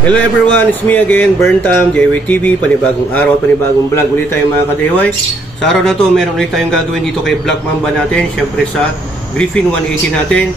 Hello everyone, it's me again, Burntam, JW TV, panibagong araw, panibagong vlog ulit tayo mga ka-DIY. Sa araw na to, meron ulit tayong gagawin dito kay Black Mamba natin, syempre sa Griffin 180 natin.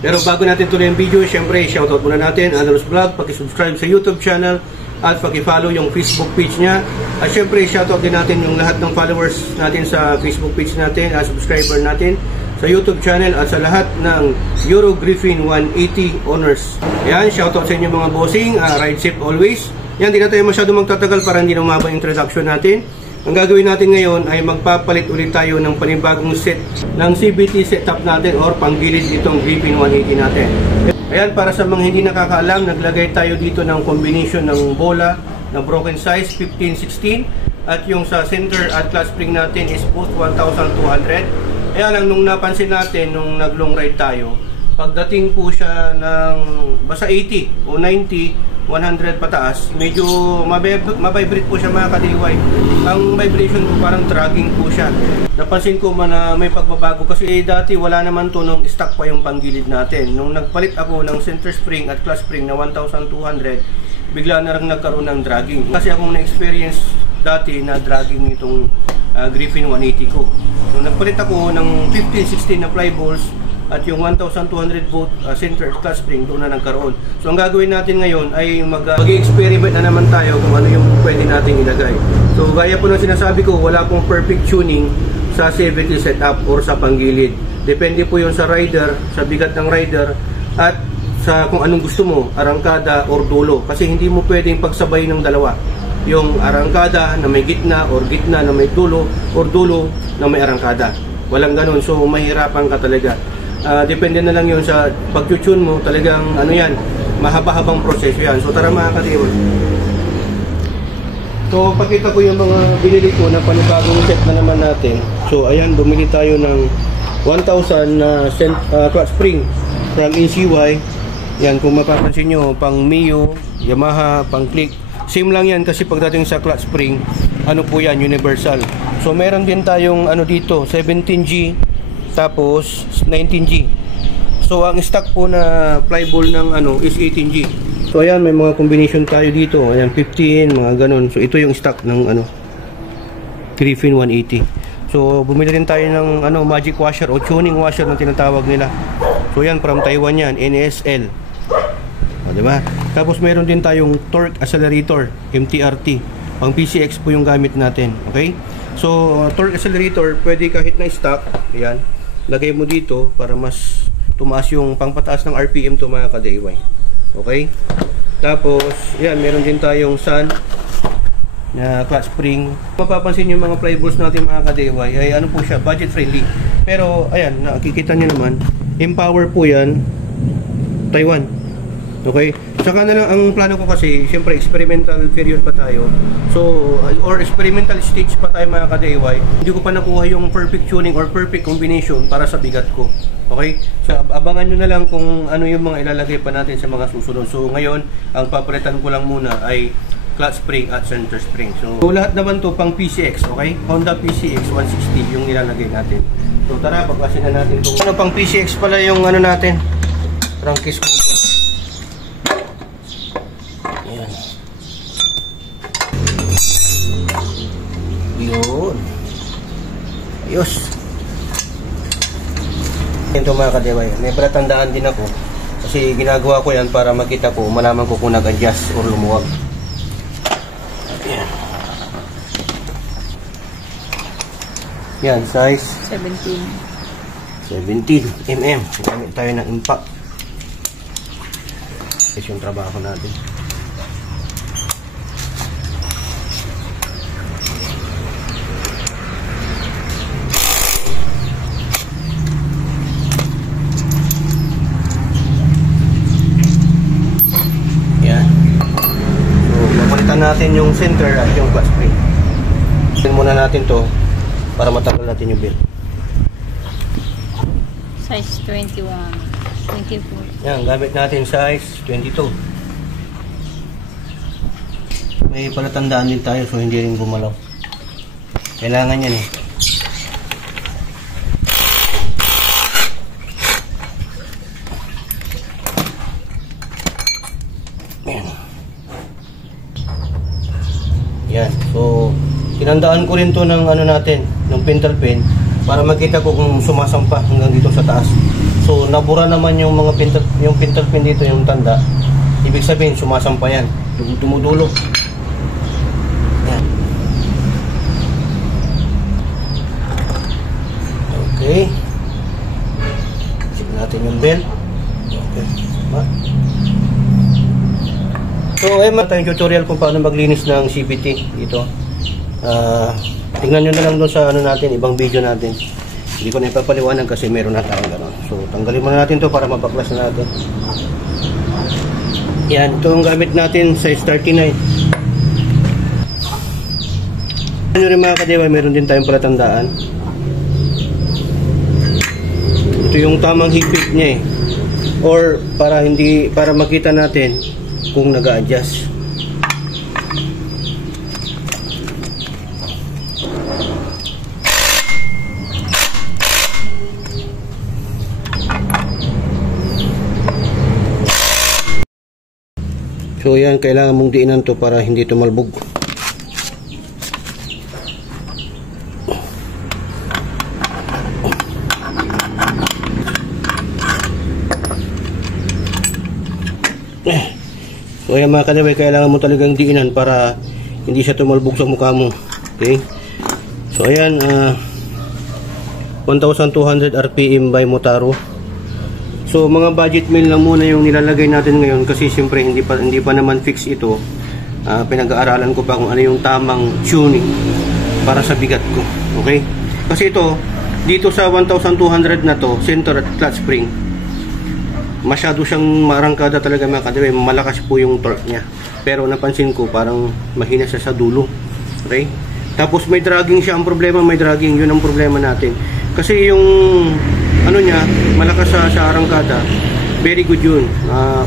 Pero bago natin tuloy ang video, syempre shoutout muna natin, Angelos Vlog, paki-subscribe sa YouTube channel at paki-follow yung Facebook page niya. At syempre shoutout din natin yung lahat ng followers natin sa Facebook page natin at subscriber natin sa YouTube channel at sa lahat ng Euro Griffin 180 owners. Yan, shoutout sa inyo mga bossing, ride safe always. Yan, di na tayo masyado magtatagal para hindi na umaba yung introduction natin. Ang gagawin natin ngayon ay magpapalit ulit tayo ng panibagong set ng CVT setup natin or panggilid itong Griffin 180 natin. Ayan, para sa mga hindi nakakaalam, naglagay tayo dito ng combination ng bola na broken size 15-16 at yung sa center at clutch spring natin is both 1,200. Kaya lang nung napansin natin nung nag-long ride tayo, pagdating po siya ng basta 80 o 90, 100 pataas, medyo mabibrate po siya mga ka-DIY. Ang vibration po parang dragging po siya. Napansin ko man na may pagbabago kasi dati wala naman to nung stock pa yung panggilid natin. Nung nagpalit ako ng center spring at clutch spring na 1,200, bigla na rin nagkaroon ng dragging. Kasi akong na-experience dati na dragging itong Griffin 180 ko. Nung nagpalit ako ng 15-16 na fly balls at yung 1,200 volt center clutch spring, doon na nagkaroon. So ang gagawin natin ngayon ay mag-experiment na naman tayo kung ano yung pwede natin ilagay. So gaya po ng sinasabi ko, wala pong perfect tuning sa CVT setup or sa panggilid. Depende po yun sa rider, sa bigat ng rider at sa kung anong gusto mo, arangkada or dulo. Kasi hindi mo pwedeng pagsabay ng dalawa. Yung arangkada na may gitna or gitna na may dulo or dulo na may arangkada. Walang ganun. So mahirapan ka talaga. Depende na lang yun sa pag-tune mo. Talagang ano yan, mahaba-habang proseso yan. So tara mga ka-DIY. So pakita ko yung mga binili ko na panibagong set na naman natin. So ayan, bumili tayo ng 1,000 na clutch spring from ECY. Yan, kung mapapansin nyo, pang Mio, Yamaha, pang Click. Same lang yan kasi pagdating sa clutch spring, ano po yan, universal. So meron din tayong ano dito, 17G, tapos 19G. So ang stock po na fly ball ng ano is 18G. So ayan, may mga combination tayo dito. Ayan, 15, mga ganun. So ito yung stock ng ano Griffin 180. So bumili rin tayo ng ano magic washer o tuning washer na tinatawag nila. So yan, from Taiwan yan, NSL. O, diba? Tapos meron din tayong torque accelerator, MTRT. Pang PCX po yung gamit natin. Okay? So, torque accelerator, pwede kahit na stock. Ayan. Lagay mo dito para mas tumaas yung pangpataas ng RPM to mga ka-DIY. Okay? Tapos, ayan, meron din tayong sun na clutch spring. Mapapansin yung mga fly balls natin mga ka-DIY ay ano po siya, budget friendly. Pero, ayan, nakikita nyo naman, Empower po yan, Taiwan. Okay? Saka na lang, ang plano ko kasi, siyempre experimental period pa tayo. So, or experimental stage pa tayo mga ka-DIY. Hindi ko pa nakuha yung perfect tuning or perfect combination para sa bigat ko. Okay? So, abangan nyo na lang kung ano yung mga ilalagay pa natin sa mga susunod. So, ngayon, ang papalitan ko lang muna ay clutch spring at center spring. So, lahat naman to pang PCX, okay? Honda PCX 160 yung nilalagay natin. So, tara, pagklasin na natin itong ano, pang PCX pala yung ano natin. Crankcase ko. Ayan. Yun. Ayos. Ito mga ka-DIY, may palatandaan din ako. Kasi ginagawa ko yan para makita ko, malaman ko kung nag-adjust or lumuwag. Ayan. Yan, size 17 mm. Gamit tayo ng impact. Ito yung trabaho natin. Yan. So, mapalitan natin yung center at yung clutch spring. Tingnan muna natin to para matagal natin yung build. Size 21, 24. Yan, gamit natin size 22. May palatandaan din tayo so hindi rin gumalaw. Kailangan yan eh. Ayan. Inandaan ko rin to ng ano natin, ng pentel pen para makita ko kung sumasampa hanggang dito sa taas. So nabura naman yung mga pentel pen dito, yung tanda. Ibig sabihin sumasampa yan, dumudulo. Yan. Okay. Check natin yung bell. Okay. So ayun, tayong tutorial kung paano maglinis ng CVT dito. Tingnan nyo na lang doon sa ano natin, ibang video natin. Hindi ko na ipapaliwanag kasi meron na tayong gano'n. So tanggalin muna natin to para mabaklas na natin. Yan, ito ang gamit natin, size 39. Ano rin mga ka-DIY, meron din tayong palatandaan. Ito yung tamang higpit niya or para makita natin kung nag-a-adjust. So yan, kailangan mong diinan to para hindi tumalbog. So yan mga ka-DIY, kailangan mo talagang diinan para hindi siya tumalbog sa mukha mo. Okay? So ayan, 1,200 RPM by Motaro. So mga budget meal lang muna yung nilalagay natin ngayon kasi siyempre hindi pa naman fix ito. Pinag-aaralan ko pa kung ano yung tamang tuning para sa bigat ko. Okay? Kasi ito, dito sa 1,200 na to, center at clutch spring, masyado siyang marangkada talaga mga ka-DIY. Malakas po yung torque niya. Pero napansin ko parang mahina siya sa dulo. Okay? Tapos may dragging siya. Ang problema, may dragging. Yun ang problema natin. Kasi yung ano niya, malakas sa arangkada. Very good yun.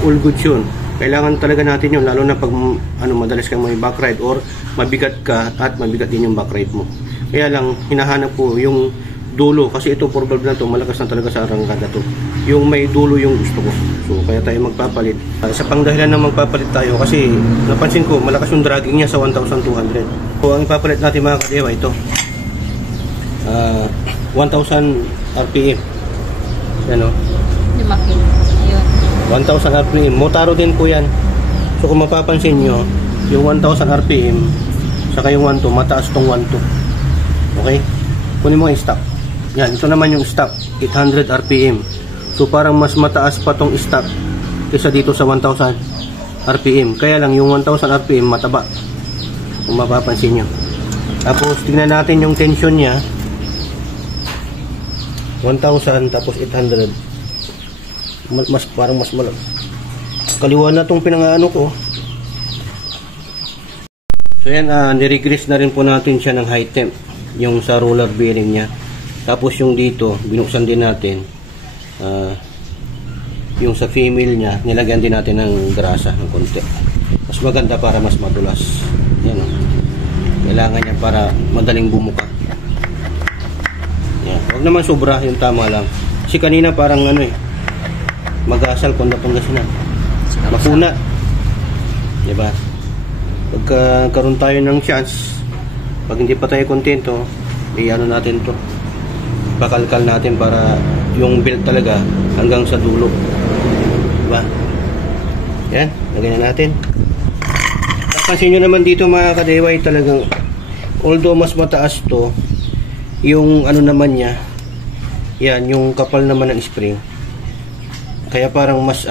All good yun. Kailangan talaga natin yun. Lalo na pag madalas kang may backride or mabigat ka at mabigat din yung backride mo. Kaya lang, hinahanap ko yung dulo. Kasi ito, 4 valve na to, malakas na talaga sa arangkada to. Yung may dulo yung gusto ko. So, kaya tayo magpapalit. Sa pangdahilan na magpapalit tayo kasi napansin ko, malakas yung dragging niya sa 1,200. So, ang ipapalit natin mga ka-DIY, ito. 1,000 RPM. Yan o. Lumaki. Ayun. 1,000 RPM. Motaro din po yan. So, kung mapapansin nyo, yung 1,000 RPM, saka yung 1,2, mataas tong 1,2. Okay? Kunin mo yung stock. Yan, ito naman yung stock, 800 RPM. So parang mas mataas pa tong stock kaysa dito sa 1,000 RPM. Kaya lang yung 1,000 RPM mataba, kung mapapansin nyo. Tapos tingnan natin yung tension niya, 1,000 tapos 800. Parang mas malag. Kaliwa na tong pinangaano ko. So yan, niregress na rin po natin siya ng high temp, yung sa roller bearing niya. Tapos yung dito, binuksan din natin. Yung sa female niya, nilagyan din natin ng grasa ng konti. Mas maganda para mas madulas. Yan o. Kailangan niya para madaling bumuka. Yan. Huwag naman sobra, yung tama lang. Kasi kanina parang mag-asal kung napangasinan. Mapuna. Diba? Pagka karoon tayo ng chance, pag hindi pa tayo kontento, i-ano natin to. Pakalkal natin para yung belt talaga hanggang sa dulo. Diba? Yan, lagyan na natin. Papansin nyo naman dito mga ka-DIY, talagang although mas mataas to, yung ano naman niya, yan, yung kapal naman ng spring, kaya parang mas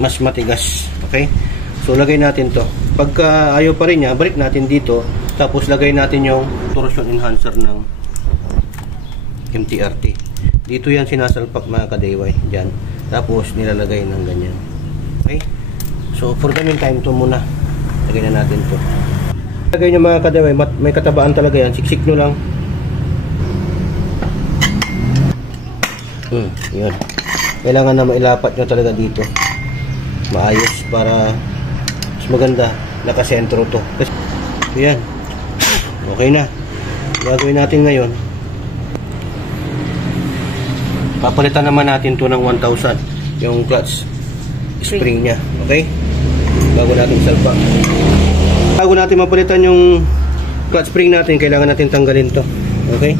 mas matigas. Okay? So lagay natin to. Pagka ayaw pa rin niya, balik natin dito, tapos lagay natin yung torsion enhancer ng MTRT. Dito yan sinasalpak mga ka-DIY, dyan. Tapos nilalagay ng ganyan. Okay? So for the meantime, to muna. Lagay na natin to. Lagay nyo mga ka-DIY, may katabaan talaga yan. Siksik nyo lang. Yan. Kailangan na mailapat nyo talaga dito. Maayos para mas maganda. Nakasentro to. So yan. Okay na. Gagawin natin ngayon. Papalitan naman natin to ng 1,000 yung clutch spring niya. Okay? Bago natin salpa. Bago natin mapalitan yung clutch spring natin, kailangan natin tanggalin to. Okay?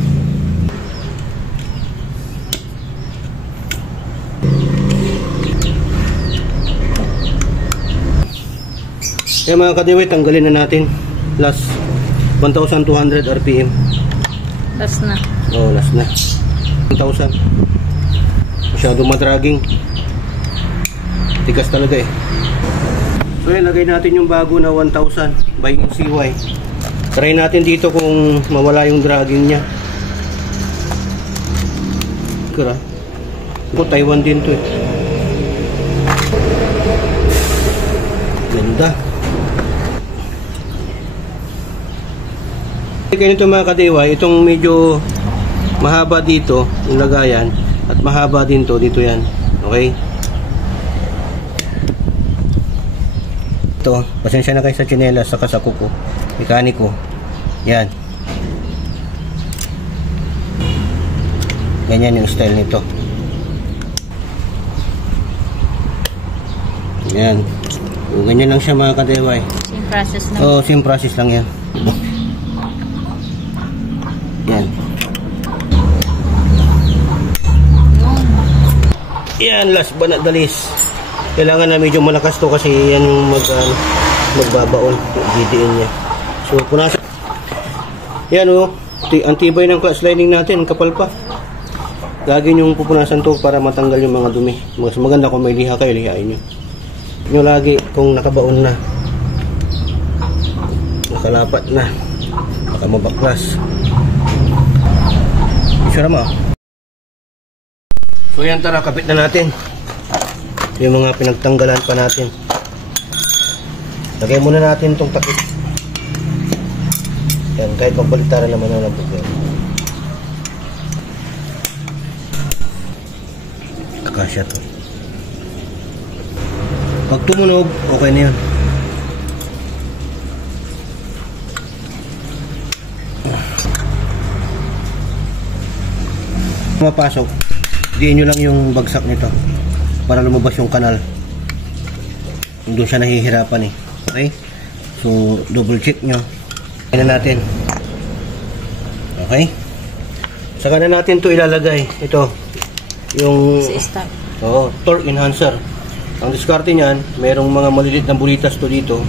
Kaya mga kadiway, tanggalin na natin. Last 1,200 RPM. Last na. Oh, last na. 1,000. Masyadong madragging. Tigas talaga eh. So yan, lagay natin yung bago na 1,000 by CY. Try natin dito kung mawala yung dragging nya. Kura. Ito, Taiwan din to eh. Ganda. Kaya nito mga kadiway, itong medyo mahaba dito yung lagayan at mahaba din to dito yan. Okay? Ito, pasensya na kayo sa tsinelas saka sa kuko. Mekaniko. Yan. Ganyan yung style nito. Yan. O, ganyan lang siya mga kadiway. Same process na. Oo, same process lang yan. Yan. Yan, last but not the least. Kailangan na medyo malakas to kasi yan yung magbabaon. DDN niya. So, punasan. Yan o. Ang tibay ng clutch lining natin. Kapal pa. Lagi nyong pupunasan to para matanggal yung mga dumi. Mas maganda kung may liha kayo, lihain nyo. Nyo lagi kung nakabaon na. Nakalapat na. Nakamabaklas. Isura mo. So yan, tara, kapit na natin yung mga pinagtanggalan pa natin. Lagay muna natin itong takip. Yan, kahit magbaliktaran naman ang problema. Akasya to. Pag tumunog, okay na yun. Mapasok, diin nyo lang yung bagsak nito para lumabas yung kanal. Doon siya nahihirapan eh. Okay? So, double check nyo. Kaya na natin. Okay? Saka na natin to ilalagay. Ito, yung torque enhancer. Ang diskarte niyan, merong mga malilit na bulitas to dito.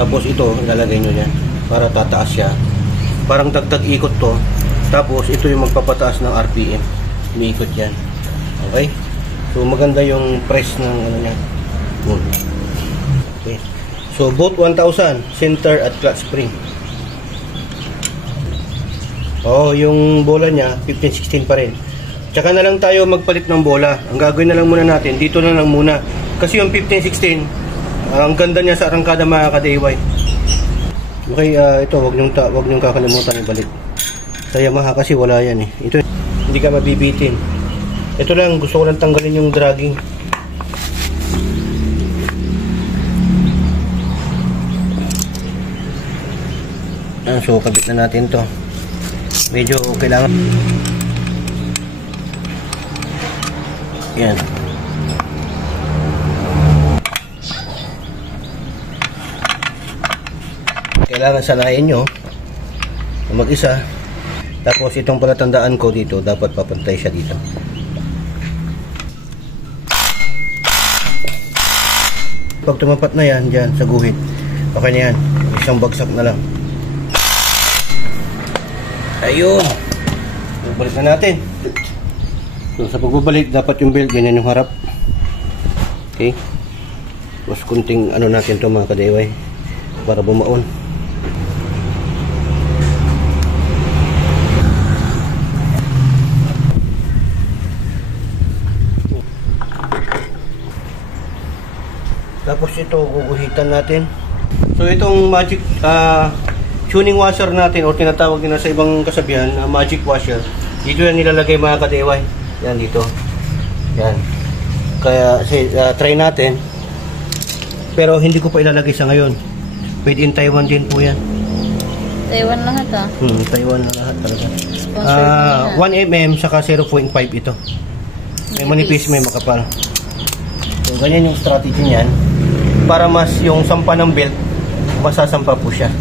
Tapos ito, ilalagay nyo yan para tataas siya. Parang tagtag ikot to. Tapos, ito yung magpapataas ng RPM. Umiikot yan. Okay? So, maganda yung press ng ano niya. Okay. So, both 1,000. Center at clutch spring. Oh, yung bola niya, 15-16 pa rin. Tsaka na lang tayo magpalit ng bola. Ang gagawin na lang muna natin, dito na lang muna. Kasi yung 15-16, ang ganda niya sa arangkada mga ka-DIY. Okay, ito, wag niyong kakalimutan ibalik. Sa Yamaha kasi wala yan eh. Ito, hindi ka mabibitin. Ito lang, gusto ko lang tanggalin yung dragging. So, kabit na natin to. Medyo kailangan. Yan. Kailangan sanayin nyo na mag-isa. Tapos itong palatandaan ko dito, dapat papantay siya dito. Pag tumapat na yan, dyan sa guhit, okay na yan. Isang bagsak na lang. Ayun. Balik na natin. So, sa pagbabalik, dapat yung belt, ganyan yung harap. Okay. Mas kunting ano natin to mga ka-DIY para bumaon. Tapos ito, guguhitan natin. So itong magic tuning washer natin, o tinatawag din na sa ibang kasabihan, magic washer, dito yan nilalagay mga ka-DIY. Yan dito. Yan. Kaya try natin. Pero hindi ko pa ilalagay sa ngayon. Made in Taiwan din po yan. Taiwan lahat ah. Taiwan na lahat talaga. 1 mm saka 0.5 ito. May manipis, may makapal. So ganyan yung strategy niyan. Para mas yung sampa ng belt, masasampa po siya.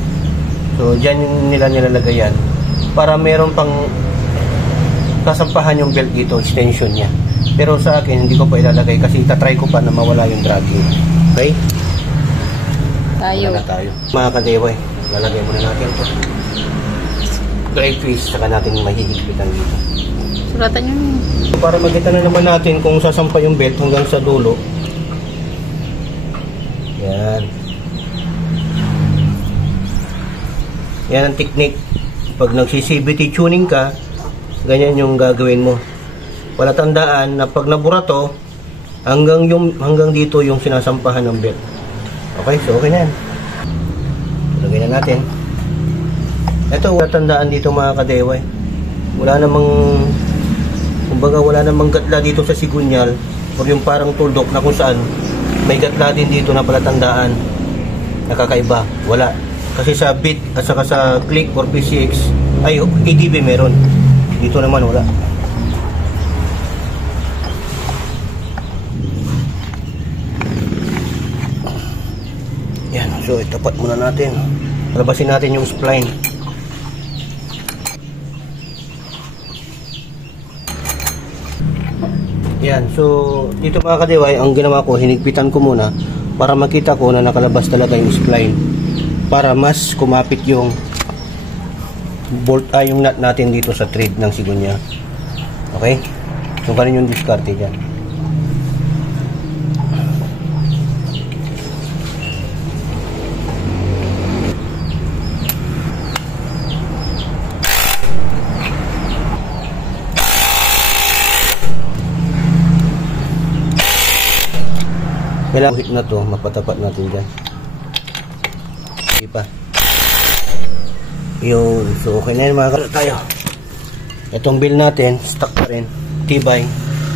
So, dyan yung nila nilalagay yan. Para meron pang kasampahan yung belt dito, extension niya. Pero sa akin, hindi ko pa ilalagay kasi itatry ko pa na mawala yung dragging. Okay? Tayo. Wala na tayo. Mga kadeway, lalagay muna natin ito. Dry twist, saka natin mahihigpitan dito. Suratan nyo yun. Para makita na naman natin kung sasampa yung belt hanggang sa dulo. Yan. Yan ang technique. Pag nagsi-CVT tuning ka, ganyan yung gagawin mo. Palatandaan na pag nabura to, hanggang dito yung sinasampahan ng belt. Okay, so okay na yan. Lagay na natin. Ito, palatandaan dito mga kadeway. Wala namang gatla dito sa sigunyal or yung parang tuldok na kung saan may gatla din dito na palatandaan. Nakakaiba. Wala. Kasi sa bit at saka sa click or PCX ay ADB meron. Dito naman wala. Yan. So itapat muna natin. Labasin natin yung spline. Yan. So dito mga kadeway, ang ginawa ko, hinigpitan ko muna para makita ko na nakalabas talaga yung spline. Para mas kumapit yung bolt yung nut natin dito sa thread ng sigunya. Okay? So ganun yung diskarte dyan. Kailangan hit na to, mapatapat natin dyan. Hindi pa. Yun. So, okay na yun mga kalot tayo. Itong bill natin, stock pa rin. Tibay.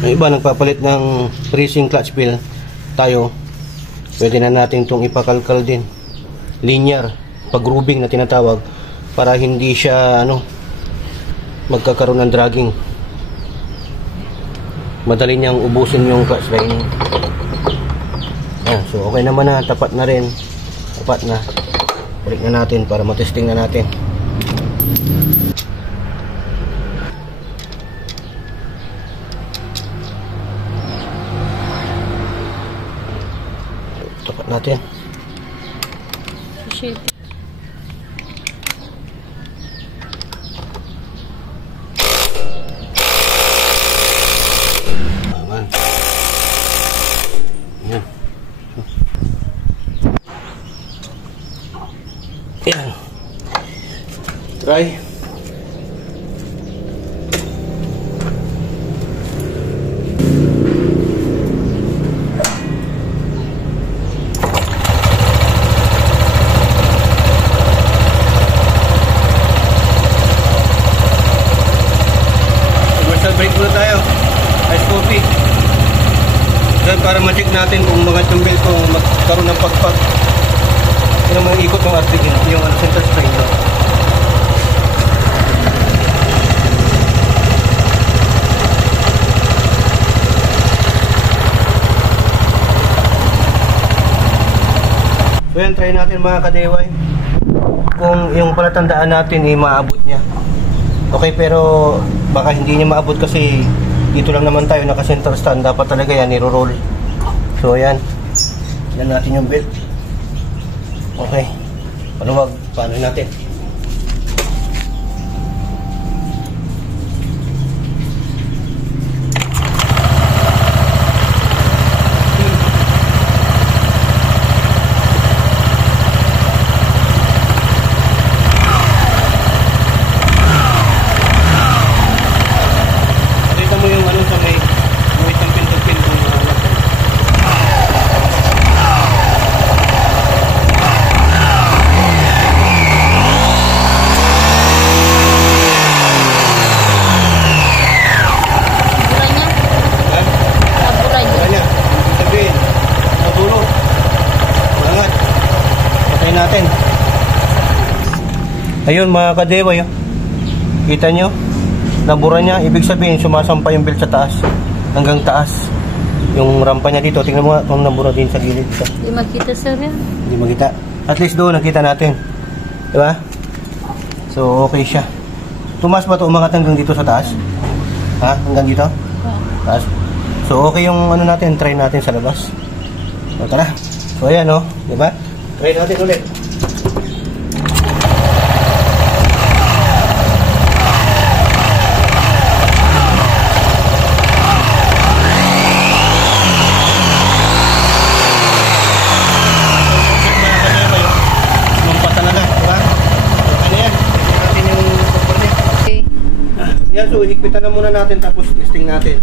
Yung iba nagpapalit ng racing clutch bill. Tayo, pwede na natin itong ipakalkal din. Linear. Pag-grooving na tinatawag. Para hindi siya, magkakaroon ng dragging. Madali niyang ubusin yung clutch lining. So, okay naman na. Tapat na rin. Tapat na. Balik na natin para matesting na natin. Tapat natin. Shit. Aman. Yan. Yan. Try. Commercial break muna tayo. Ice coffee. Then para ma-check natin kung mga tumbil kung magkaroon ng pagpag. Yung mga ikot ng artig yung center spring nyo. So yan, try natin mga kadeway kung yung palatandaan natin ay maabot niya. Okay, pero baka hindi niya maabot kasi dito lang naman tayo naka center stand. Dapat talaga yan i-roll. So yan, yan natin yung belt. Okay. Paluwag. Paano natin? Pakita mo yung sa may buwit ng pinto-pinto. Natin. Ayun mga kadeway, kita nyo nabura niya, ibig sabihin sumasampa yung belt sa taas hanggang taas yung rampa niya dito. Tingnan mo nga kung nabura din sa gilid dito. Hindi makita sir yan. Hindi makita, at least doon nakita natin, diba? So, okay siya. Tumas ba ito? Umangat hanggang dito sa taas? Ha? Hanggang dito? Taas? So, okay yung ano natin. Try natin sa labas. So, tara. So, ayan o. Diba? Try natin ulit. So, higpitan na muna natin tapos testing natin.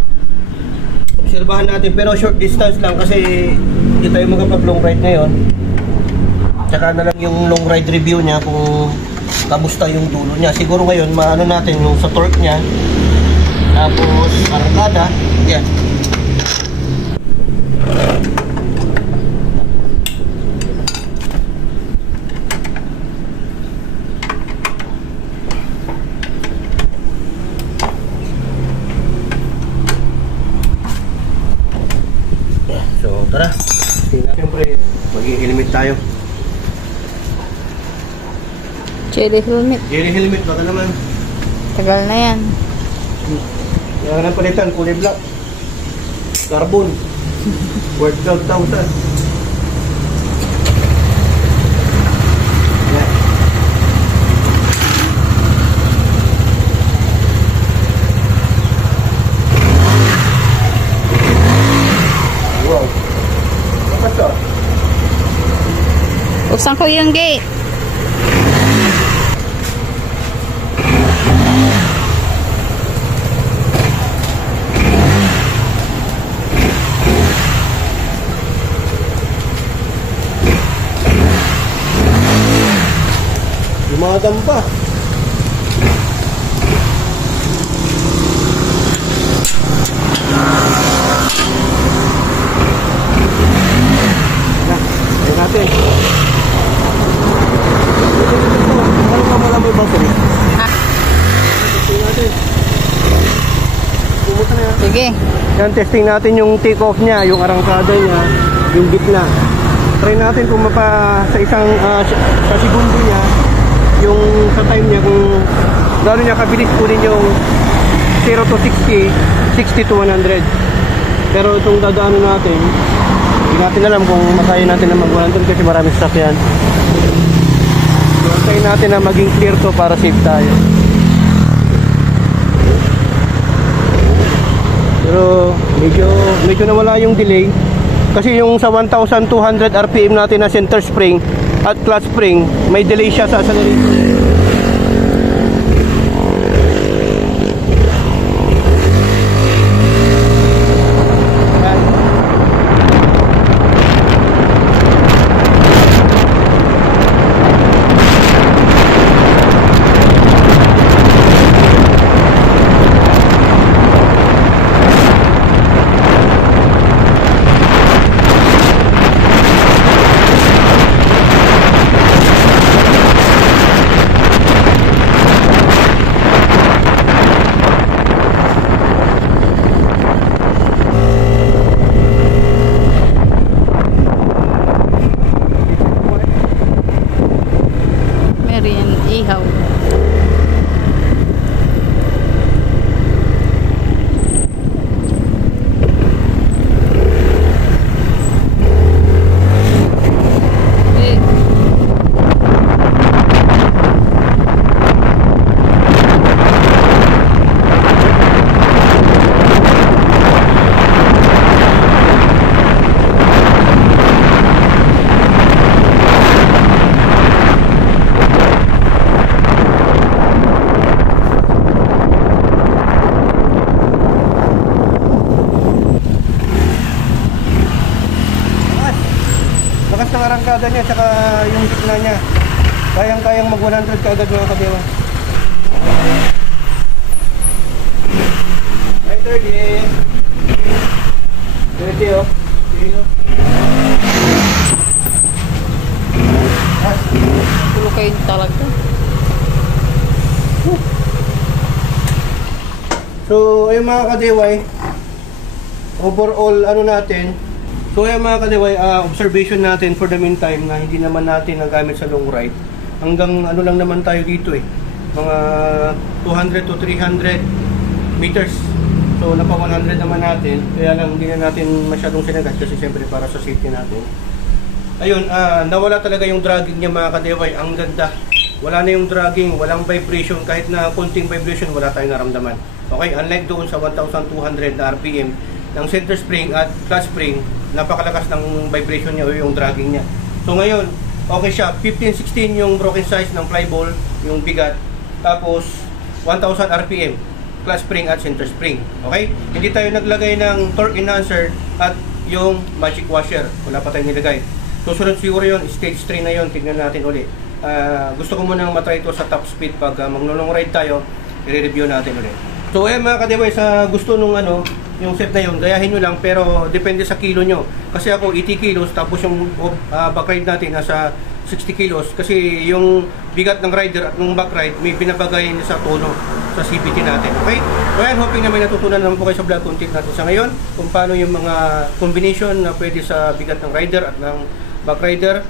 Obserbahan natin pero short distance lang kasi hindi tayo magpag long ride ngayon. Tsaka na lang yung long ride review niya kung kamusta yung dulo niya. Siguro ngayon maano natin yung sa torque niya. Tapos arangkada. Yan. So, tara. Siyempre, mag-i-helmet tayo. Jelly helmet. Jelly helmet, baka naman. Tagal na yan. Kaya na palitan, kulay black. Carbon. Worth 12,000. Yan. Wow. Bakit to? Buksan ko yung gate. Lumadam pa. Ayan natin. Ano ka malam mo yung battery? Testing natin. Pumunta na yan. Sige. Yan, testing natin yung take-off niya, yung arangkada niya, yung gitna. Try natin kung sa isang sa segundo niya, yung sa time niya, kung gano'n niya kabilis kunin yung 0 to 60, 60 to 100. Pero itong dadaanan natin, hindi natin alam kung makaya natin na mag-100 kasi maraming sasakyan. So, antayin natin na maging clear to para safe tayo. Pero medyo nawala yung delay kasi yung sa 1,200 RPM natin na center spring at clutch spring, may delay siya sa accelerator. Meron ihaw. Lakas ng arangkada niya tsaka yung gitna niya. Kayang-kayang mag 100 kaagad mga kadewa. Right, 30. 30 oh. Tulo kayo talaga. So, ayun mga kadeway, overall ano natin. So ayun mga kadeway, observation natin for the meantime na hindi naman natin nagamit sa long ride. Hanggang ano lang naman tayo dito eh. mga 200 to 300 meters. So napa 100 naman natin, kaya lang hindi na natin masyadong sinagat kasi siyempre para sa safety natin. Ayun, nawala talaga yung dragging niya mga kadeway. Ang ganda. Wala na yung dragging, walang vibration, kahit na konting vibration wala tayong naramdaman. Okay, unlike doon sa 1,200 na RPM ng center spring at clutch spring, napakalakas ng vibration niya o yung dragging niya. So ngayon, okay siya, 15-16 yung broken size ng fly ball, yung bigat, tapos 1,000 RPM, clutch spring at center spring. Okay, hindi tayo naglagay ng torque enhancer at yung magic washer, wala pa tayong nilagay. Susunod siguro yun, stage 3 na yun, tignan natin ulit. Gusto ko munang matry ito sa top speed pag mag-long ride tayo, i-review natin ulit. So ayan mga kadeway, sa gusto nung yung set na yun, gayahin nyo lang, pero depende sa kilo nyo. Kasi ako 80 kilos, tapos yung back ride natin nasa 60 kilos. Kasi yung bigat ng rider at ng back ride, may binabagay sa tono sa CVT natin. Okay? So ayan, hoping na may natutunan naman po kayo sa vlog content natin sa ngayon, kung paano yung mga combination na pwede sa bigat ng rider at ng back rider.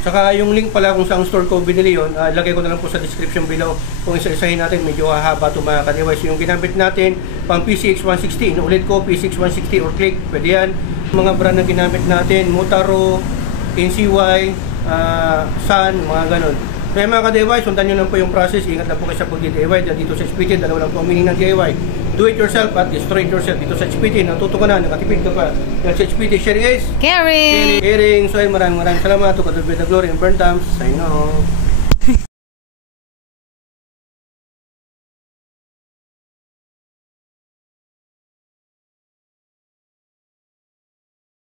Saka yung link pala kung saan store ko binili yun, lagay ko na lang po sa description below. Kung isa-isahin natin, medyo hahaba ito mga ka-device. Yung ginamit natin, pang PCX 160, inuulit ko, PCX 160 or click, pwede yan. Mga brand na ginamit natin, Motaro, NCY, Sun, mga ganon. Kaya mga ka-DIY, sundan nyo lang po yung process. Ingat lang po kayo sa pag-DIY. Dito sa XPT, dalawa lang po ang meaning ng DIY. Do it yourself at destroy it yourself. Dito sa XPT, natuto ka na, nakatipid ka pa. Yan sa XPT, sharing is Caring! caring. So ay maraming salamat to God be the glory and burn times. Sign off.